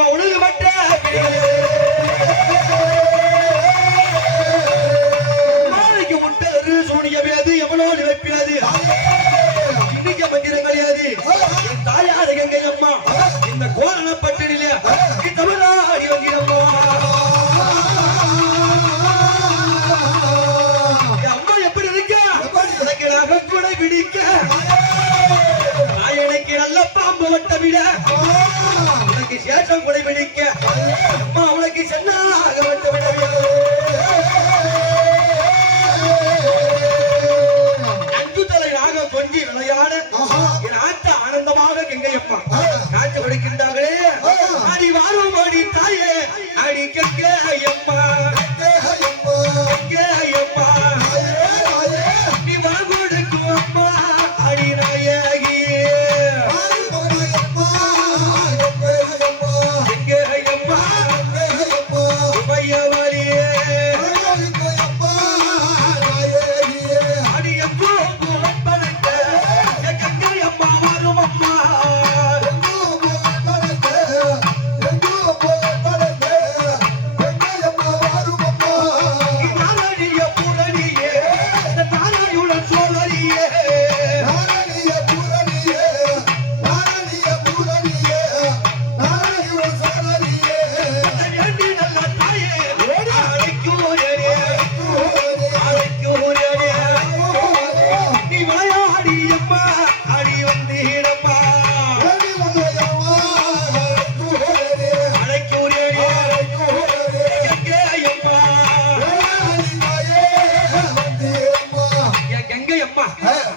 அம்மா உனது மட்ட நாளைக்கு முட்டது சூனியமேது எவனோடு வைப்பியாது இன்னைக்கு மந்திரம் கிடையாது தாயார் கங்கை அம்மா இந்த கோலன பட்டினில தமிழாடி வங்கிடம்மா அம்மா எப்படி இருக்க உனக்கு நகக்குடை பிடிக்க எனக்கு நல்ல பாம்பு வட்ட விட உனக்கு சேஷம் கொடை பிடிக்க அம்மா உனக்கு சென்னாக வட்ட விட அஞ்சு தலை நாக கொஞ்சி விளையாட என் ஆத்த ஆனந்தமாக கங்கையப்பா காட்சி கொடுக்கின்றார்களே அடி வாரும் அடி தாயே அடி கங்கையம்மா கங்கையம்மா நீ வரம் கொடுக்கும் அம்மா அடி நாயகி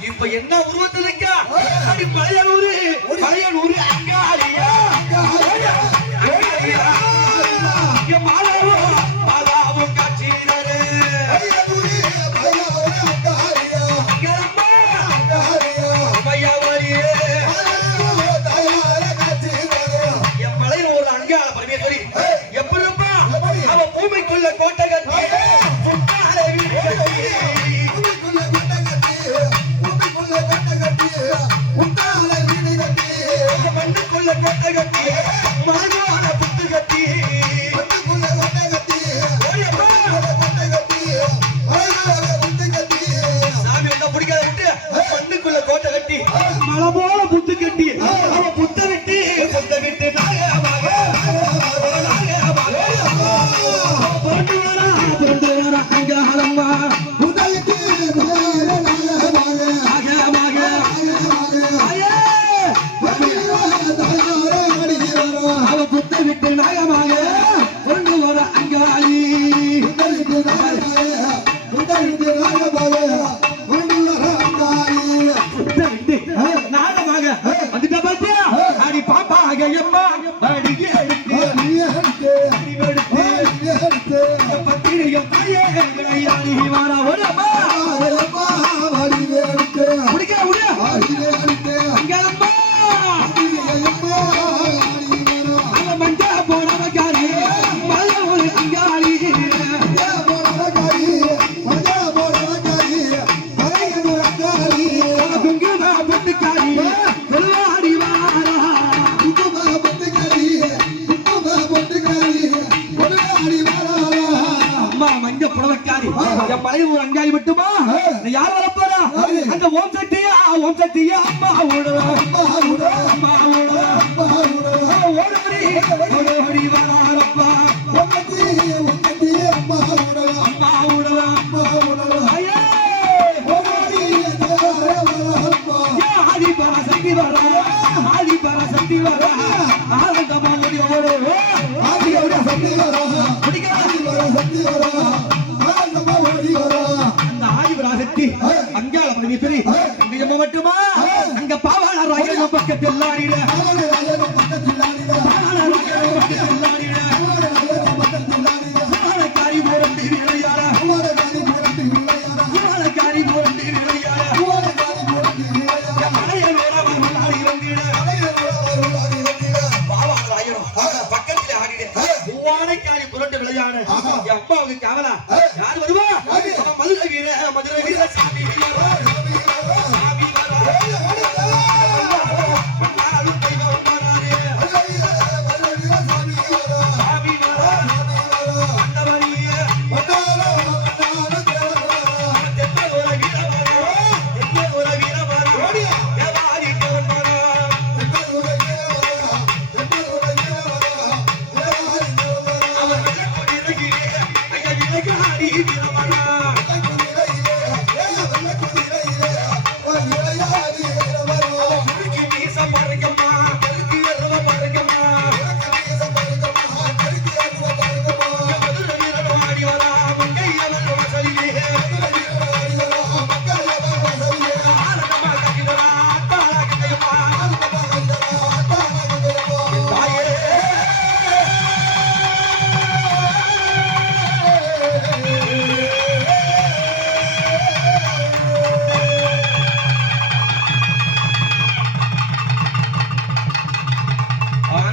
இப்ப என்ன உருவத்தில் இருக்கா பழையனூரு அங்காரியா மாதாவும் காட்சியினரு என் பழையனூர் அங்காள பரமேஸ்வரி எப்படி இருப்பா அவ பூமிக்குள்ள கோட்டை கட்டி மண்ணுக்குள்ள கோட்டை கட்டி மாதவான புத்து கட்டி சாமி வந்தா பிடிக்காத விட்டு மண்ணுக்குள்ள கோட்டை கட்டி மலை போல புத்து கட்டி அவ புத்த விட்டு நாகமாக பொண்டு வர அங்காளம்மா பழைய அங்காளி மட்டுமா யார் வர போறா அந்த ஓம் சக்தியா அம்மா ஓடி வராரப்பா சக்தி வர ஆனந்தமா அந்த ஆதிபராசக்தி அங்காள பரமேஸ்வரி மட்டுமா அங்க பாவாளர் பக்கத்தில்